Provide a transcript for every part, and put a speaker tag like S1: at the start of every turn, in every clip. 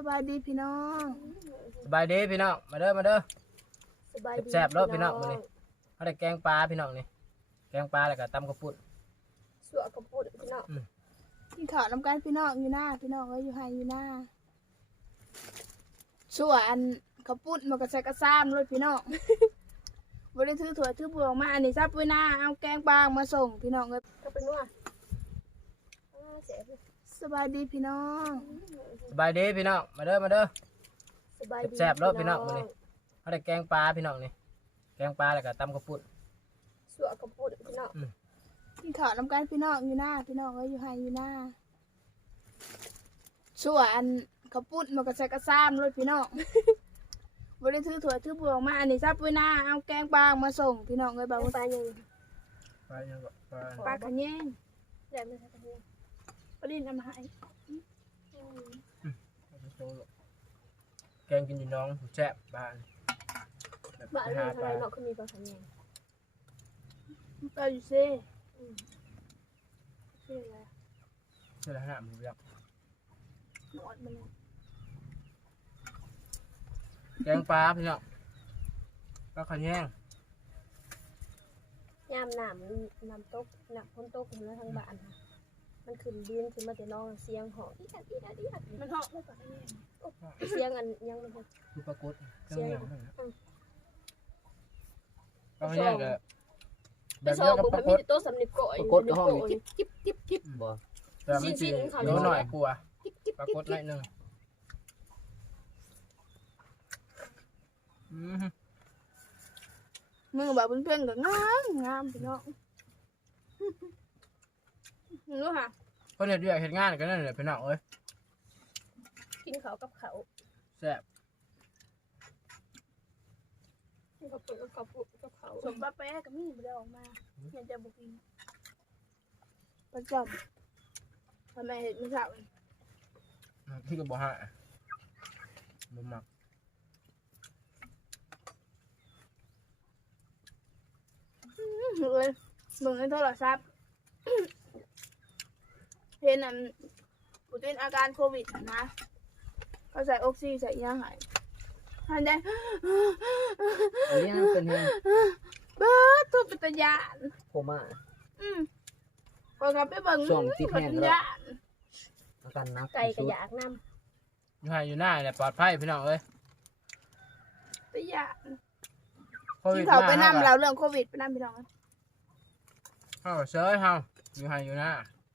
S1: บายดีพี่น้อง
S2: สบายดีพี่น้องมาเด้อ
S3: สบายดี
S2: แซ่บๆแล้วพี่น้องมื้อนี้เขาได้แกงปลาพี่น้องนี่แกงปลาแล้วก็ตำข้าวปุ้น
S3: สัวกระปุกพี่น้อง
S1: กินข้าวน้ำกันพี่น้องอยู่หน้าพี่น้องเอ้ยอยู่ไฮอยู่หน้าชั่วอันกระปุ้นมันก็ใส่กระซ้ำเลยพี่น้อง บริถือถั่วถือบวงมาอันนี้ซับไว้หน้าเอาแกงปลามาส่งพี่น้องเอ้ย
S3: ก็เป็นว่าเสีย
S1: สบายดีพี่น้อง
S2: สบายดีพี่น้องมาเด้อ
S3: สบายดี
S2: แซ่บๆแล้วพี่น้องมื้อนี้เขาได้แกงปลาพี่น้องนี่แกงปลาแล้วก็ตำข้าวปุ้น
S3: สัวกระปุกพี่น้อง
S1: กินข้าวน้ำกันพี่น้องอยู่หน้าพี่น้องเอ้ยอยู่ไฮอยู่หน้าชั่วอันกระปุ้นมันก็ใส่กระซ้ำเลยพี่น้อง บริถือถั่วถือบวงมาอันนี้ซับไว้หน้าเอาแกงปลามาส่งพี่น้องเอ้ยบ่าว
S3: ปลายัง
S2: ปลายังก็ปลา
S1: ปลาขะแยง
S3: ใหญ่ไม่ใช่ปลายัง
S1: ปลาดินน้ำหาย
S2: แกงกินอยู่น้องแซ่บบ้านแบบ
S3: บ้าน
S2: ไป
S3: นี้
S2: หา
S3: ทำ
S2: ป
S3: ไม
S2: ลา
S3: เนาะคือมีปลาขันยัง
S1: ปลาอยู่เซ่
S3: ชื่ออะไร
S2: เชื่อแล้วนะมึงเรียก
S1: หนวดมันเลย
S2: แกงปลาพี่น้องปลาขะแยง
S3: ยามน้ำตกน้ำพ้นตกอยู่แล้วทางบ้านมันขึ้นดินขึ้นมาแต่น้องเสียงหออีดัด
S1: มันเหาะไม่ปลาขะแยง
S3: เสียงอันยังไม่
S2: คือปลากดเครื่องเหนียวนั่นแหละปลาขะ
S3: ไป
S2: แย
S3: ส่
S2: ง
S3: ง
S2: ก็
S3: ไป
S2: แบบ
S3: ส่
S2: เดียว
S3: ง
S2: กับ
S3: ผม
S2: ปลา
S3: มี
S2: กด
S3: แต่โต๊ะสำนึกโกย
S4: กดห้องนี่จิ๊บบ่
S2: แต่มันสิโดนหน่อยกลัวปลากดหน่อยหนึง
S1: มือแบบเพื่อนๆก็งามงามพี่น้องรู้ค่ะ
S2: คนเฮ็ดเวียกเฮ็ดงานกันนั่นแหละพี่น้องเอ้ย
S3: กินเขากับเขา
S2: แซ่บ
S3: กระปุกกับเขา
S1: สมปลาแป๊ะก็มีไม่ได้ออกมาเนี่ยจะบุกินประจำทำไมเห็นไม่ทราบเลย
S2: ที่ก็บ่ฮะบ่มัก
S1: เลยมึงในโทรศัพท์เห็นอันผู้เป็นอาการโควิดนะเขาใส่ออกซิใส่ยาหายทันได้
S4: อันนี้มันเป็นแห้ง
S1: เบิดตัวเป็นตะยาน
S4: โคม่า
S1: พอขับไปเบิ่ง
S4: ช่วงติดแห้งแล้ว
S1: ยาน
S4: อาการหนัก
S3: ไก่กระยากน้
S2: อยู่ให้อยู่หน้าเนี่ยปลอดภัยพี่น้องเอ้ย
S1: ตะยาน
S2: โควิ
S1: ที่
S2: ด
S1: เขาไป
S2: ม
S1: นำเราเรื่องโควิดไปนำพี่น้อง
S2: เฮาเซยเฮาอยู่ให้อยู่หน้า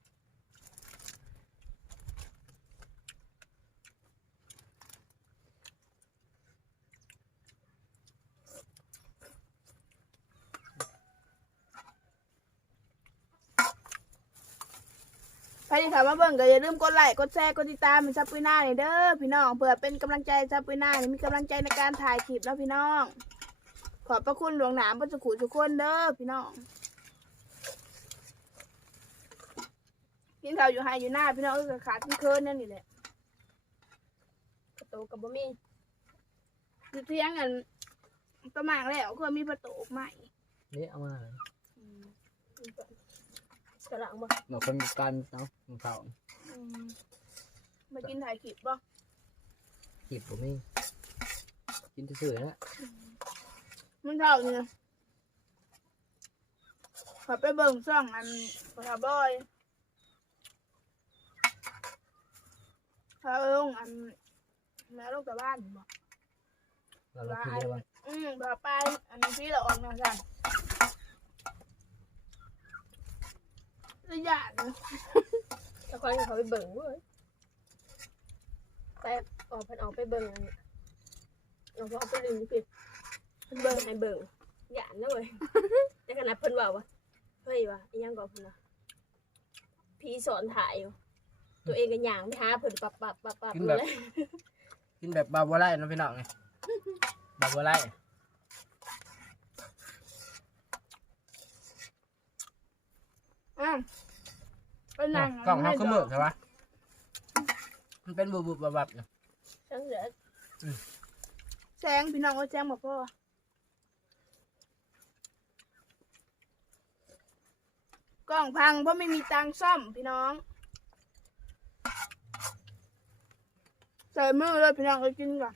S1: ใครที่เข้ามาเบิ่งก็อย่าลืมกดไลค์กดแชร์กดติดตามเป็นซับปุ้ยหน้านี่เด้อพี่น้องเพื่อเป็นกำลังใจซับปุ้ยหน้านี่มีกำลังใจในการถ่ายคลิปแล้วพี่น้อง ขอบพระคุณหลวงหนามพระสุขุทุกคนเด้อพี่น้องกินข้าวอยู่ไฮอยู่หน้าพี่น้องก็ขาดที่เคิร์นนั่นนี่แหละ
S3: ำกระโตกับบะหมี่
S1: อยู่เที่ยงกันประมาณแล้วคือมีประตูใหม่
S4: นี่เอามา
S3: กระหลังบ่
S4: เราคนกันเนาะของเขา
S1: มากินถ่ายคลิปบ่
S4: จีบผมนี่กินซื่อๆนะ
S1: มันเท่านี่นะขอไปเบิ่งซ่องอันปลาบอยเขาลงอันแม่ลูกแต่บ้านบอก
S4: เราลองคิดได้ว่า
S1: ปลาปลาอันที่เราออกมาสั่นระยะนะ
S3: ถ้าคนเขาไปเบิ่งเว้ยไปออกเพิ่นออกไปเบิ่งอันนี้เราก็เอาไปลืมผิด
S1: เบิ่ง
S3: ให้เบิ่งหยานนะเว้ยในขณะเพิ่นว่าเฮ้ยว่ะอีหยังก่อนเพิ่นว่าพี่สอนถ่ายอยู่ตัวเองก็ย่างไปหาเพิ่นปับเลย
S2: กินแบบบาบัวไล่นะพี่น้องไงบาบัวไล่
S1: เป็นนาง
S2: กล่องเขาคือมือใช่ปะมันเป็นบุบบับอยู่
S3: ทั้งเหลือ
S1: แซงพี่น้องก็แซงบอกพ่อกล้องพังเพราะไม่มีตังค์ซ่อมพี่น้องใส่มือเลยพี่น้องเลยกินก่อน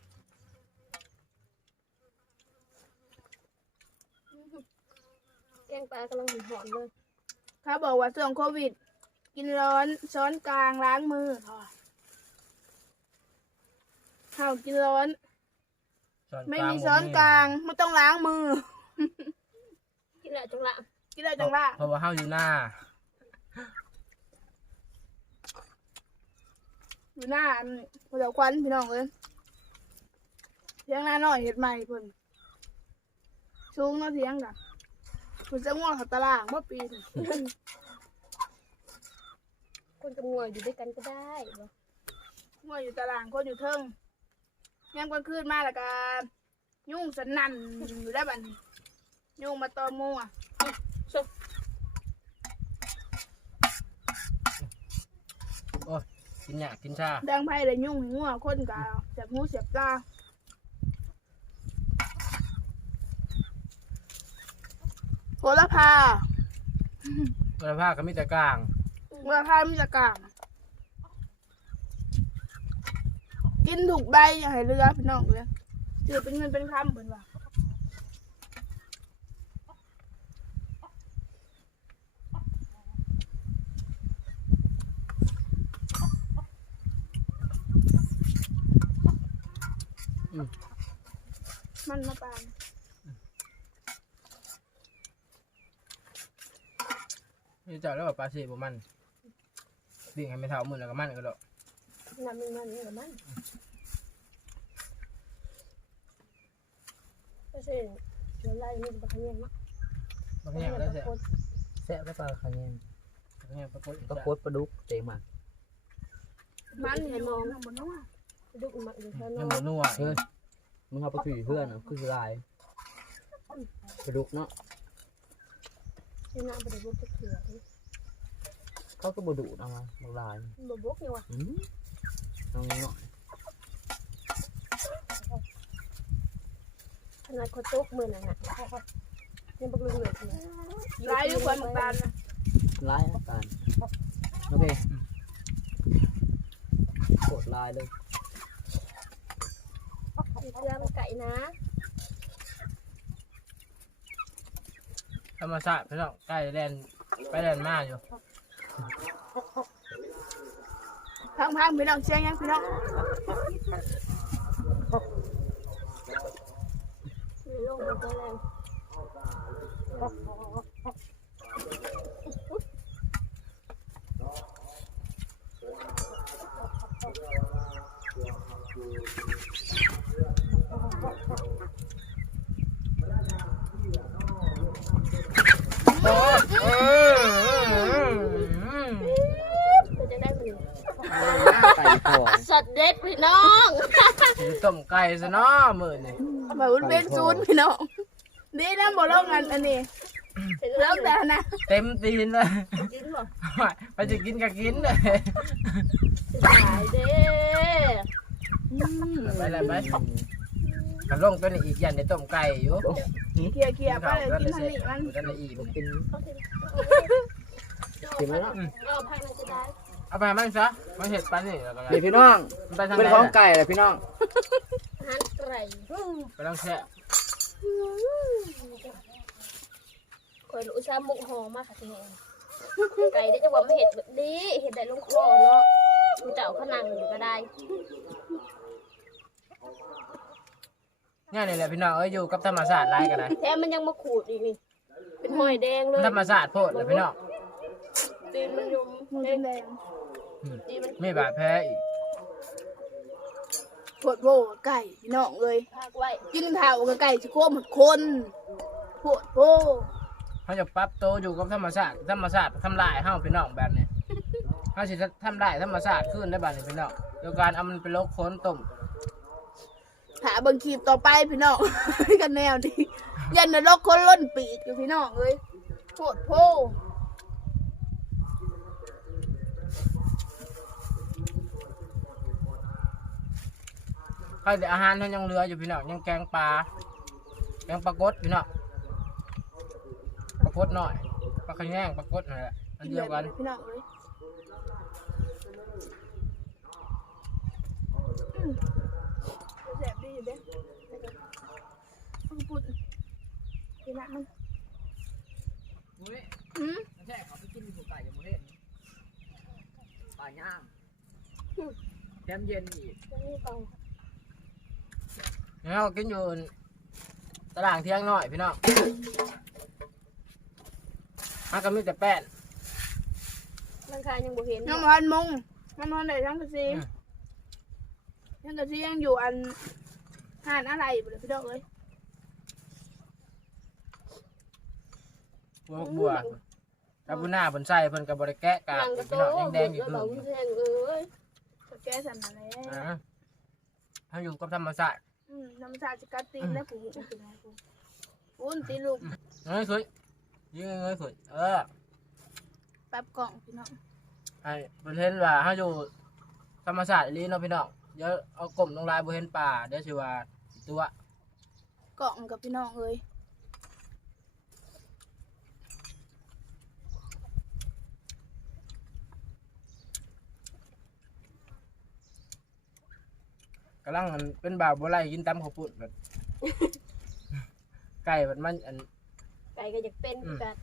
S3: แกงปลากำลังหอมเลย
S1: เขาบอกว่าช่วงโควิด กินร้อนช้อนกลางล้างมือข้าวกินร้อน ไม่มีช้อนกลางไม่ต้องล้างมือ
S3: กินแหละจังละ
S1: กินได้จังละ
S2: เพราะว่าเฮาอยู่หน้า
S1: อยู่หน้าหัวควันพี่น้องเลยเสียงหน้าหน่อยเห็ดใหม่เพิ่นสูงเนาะเสียงกันเพิ่นจะง่วงเขาตารางเมื่อปีนี่
S3: คนกับงวยอยู่ด้วยกันก็ได้บ่
S1: ง่วงอยู่ตารางคนอยู่เทิงยามกลางคืนมาแล้วก็ยุ่งสนั่นอยู่ได้บัดนี้ยุ่งมาตอมงูอ่ะ
S2: กินหยากินชา
S1: ดังไพ่เลยยุ่งให้ง่วงคนกาเสียบหูเสียบตาโหระพา
S2: เวลาผ้าก็มีแต่กลาง
S1: โหระพามีตะกร้างกินถูกใบอย่าให้เรือพี่น้องเลยถือเป็นเงินเป็นคำเหมือนว่า มันมาปาน
S2: นี่เจ้าแล้วว่าปลาสีบ่มันบิ่งให้ไม่เท่ามือแล้วก็มันก็ดอก
S3: น้ำมันกับมันก็ใช่เดี๋ยวไล่มันจะขยันเนาะ
S2: บางอย่างแล้วแซ่บ
S4: แซ่บแล้วปลาคันนี้
S2: บางอย่างปลากด
S4: ก็โคตรปลาดุกเจ๋งมาก
S1: มันเห็นมองบนน้อง
S3: ดุกมันอยู่แค่น
S2: ยั
S3: อง
S2: บ่
S3: น
S2: นัว
S4: เฮ้ยมึงเอาไปคุยกับเพื่อนเหรอคือลายปลาดุกเนาะ
S3: ที่น้ำไปดูบุกเถื่อน
S4: เขาก็บดุเอามาบลาย
S3: บ่บุกเนี่ยวะ
S4: น้องเนาะ
S3: ขนาดเขาตกมือนั่นน่ะยังบักลึงเลยเนี่ย
S1: ร้ายด้วยความหมกบานนะ
S4: ลายอาการโอเคโคตรลายเลย
S3: เกลือมันไก่นะ
S2: ธรรมชาติพี่น้องใกล้แลนไปแลนมาอยู่
S1: พังพี่น้องเชียงยังพี่น้อง
S3: ลงไปก็แรง
S2: โอ้
S3: ก็จะได้มัน
S4: ไก่ทอง
S3: สดเด็ดพี่น้อง
S2: สิต้มไก่ซะเนาะมื้อนี้
S1: มาวุ้นเป็นศูนย์พี่น้องดีนะบ่ลงอันนี้เริ่มแต่นะ
S2: เต็มตีนเลย
S3: กินบ่
S2: ไปจะกินก็กินเลย
S3: ตายเด้
S2: ไปเลยไปกันลงตัวนี้อีกอย่างในต้มไก่อยู่
S1: เขี่ยไปเลยกินทางนี้มัน
S2: กันละอีก
S4: กินกินไหมเนาะ
S3: เอาพักมันจะได้
S2: เอาไปมันซะมันเห็ดไปนี่แล้วก็
S4: นี่พี่น้อง
S2: ไปทาง
S4: เป็น
S2: ไหน
S4: ของไก่เลยพี่น้อง
S3: อาหารไก่
S2: ไปทางแช่
S3: คอยรู้ซามุกหอมมากค่ะที่นี่ไก่ได้จะว่าไม่เห็ดแบบนี้เห็ดได้ลงคอเนาะกูเจ้าขนังอยู่ก็ได้
S2: เนี่ยนี่แหละพี่น้องเอ้ยอยู่กับธรรมศาสตร์ไรกันเลย
S3: แถมมันยังมาขูดอีกนี่เป็นหอยแดงเลย
S2: ธรรมศาสตร์โพดเลยพี่น้อง
S3: ตีนมันยุ่ม
S1: มัน
S3: แด
S1: เป็น
S3: ง
S1: แดง
S3: ตีนมัน
S2: ไม่บาดแพ้อีก
S1: ปวดโบไก่พี่น้องเลย
S3: พากไว้
S1: กินข้าวกับไก่ชิโก้เหมือนคนปวดโบ
S2: เขาจะปรับโตวอยู่กับธรรมศาสตร์ทำลายเฮาพี่น้องแบบนี้เขาสิทำได้ธรรมศาสตร์ขึ้นได้แบบนี้พี่น้องโดยการเอามันไปลกโค้นต้ม
S1: หาเบิ่งคลิปต่อไปพี่น้อง กันแนวนี้ยันนรกคนล้นปีกอยู่พี่น้องเลยปวดโบ
S2: เขาแต่อาหารเขายังเหลืออยู่พี่น้องยังแกงปลาแกงปลากดพี่น้องปลากดหน่อยปลาขยงปลากดนั่นแหละอันเดียวกัน
S1: พี่น้องเลยแสบดีอยู่เด้มันก็พูดกินละมัน
S4: เฮ้ย
S1: อืม
S4: แค่เขาไปกินหมูไก่กับหมูเห็ดปลาย่างแถมเย็นอีก
S3: จะมีต่อ
S2: แล้วกินอยู่ตารางเที่ยงหน่อยพี่น้องมันก็มีแต่แป้น
S3: ร่างกายยังบ่เห็น
S1: ยังพันมุงมันนอนได้ทั้งกระซี
S2: อืม
S1: ทั้งกระซียังอยู่อันห่านอะไรอยู่เลยพี่ดอกเลย
S2: บัวบัวกับบุญหน้าบนไส้เพิ่นกับบริแกะกาบ
S3: ยังก็โต
S2: พี่น้องแดงๆอยู่
S3: เบิ
S2: คือ
S3: ดแล้วแห้งเอ้ย
S1: ก็แก้สันมาแล้ว
S2: เขาอยู่กับธรรมชาติ
S1: ธรรมชาติจะกัดตีนแล้วผูกเป็นไงผูกปูนตีลูก
S2: เงยขึ้นยืนเงยขึ้น
S1: แป๊บกล่องพี่น้อง
S2: ไอ้ประเทศว่าเขาอยู่ธรรมชาติอีหลีเนาะพี่น้องเดี๋ยวเอากลมลงลายบ่เห็นป่าเดี๋ยวสิว่าตัว
S1: กล่องกับพี่น้องเอ้ย
S2: กำลังมันเป็นบ่าวบัวไล่กินตำข้าวปุ้นแบบ ไก่มันอัน
S3: ไก่ก็อยากเป็นคือกัน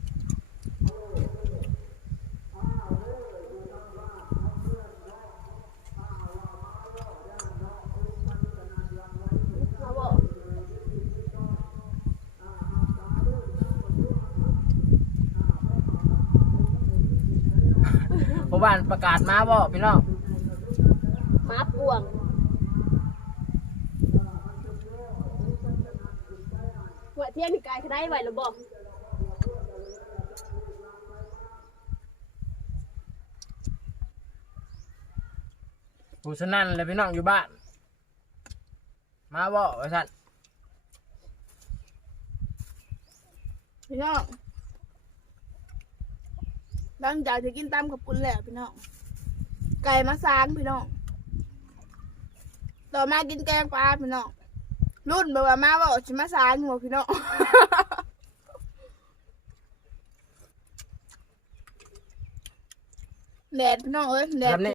S3: มาบอก
S2: เพราะบ้านประกาศมาบ่พี่น้อง
S3: หมาป่วงหัวเที่ยงนี่กายเขาได้ไหวหรือบอก
S2: ผู้ชนั่นเลยพี่น้องอยู่บ้าน มาบ่ว่าซั่น
S1: พี่น้องหลังจากที่กินตามกับปุ้นแล้วพี่น้องไก่มาซางพี่น้องต่อมากินแกงปลาพี่น้องรุ่นแบบว่ามาบอกชิมาซางหัวพี่น้อง แดดพี่น้องเอ้ยแดด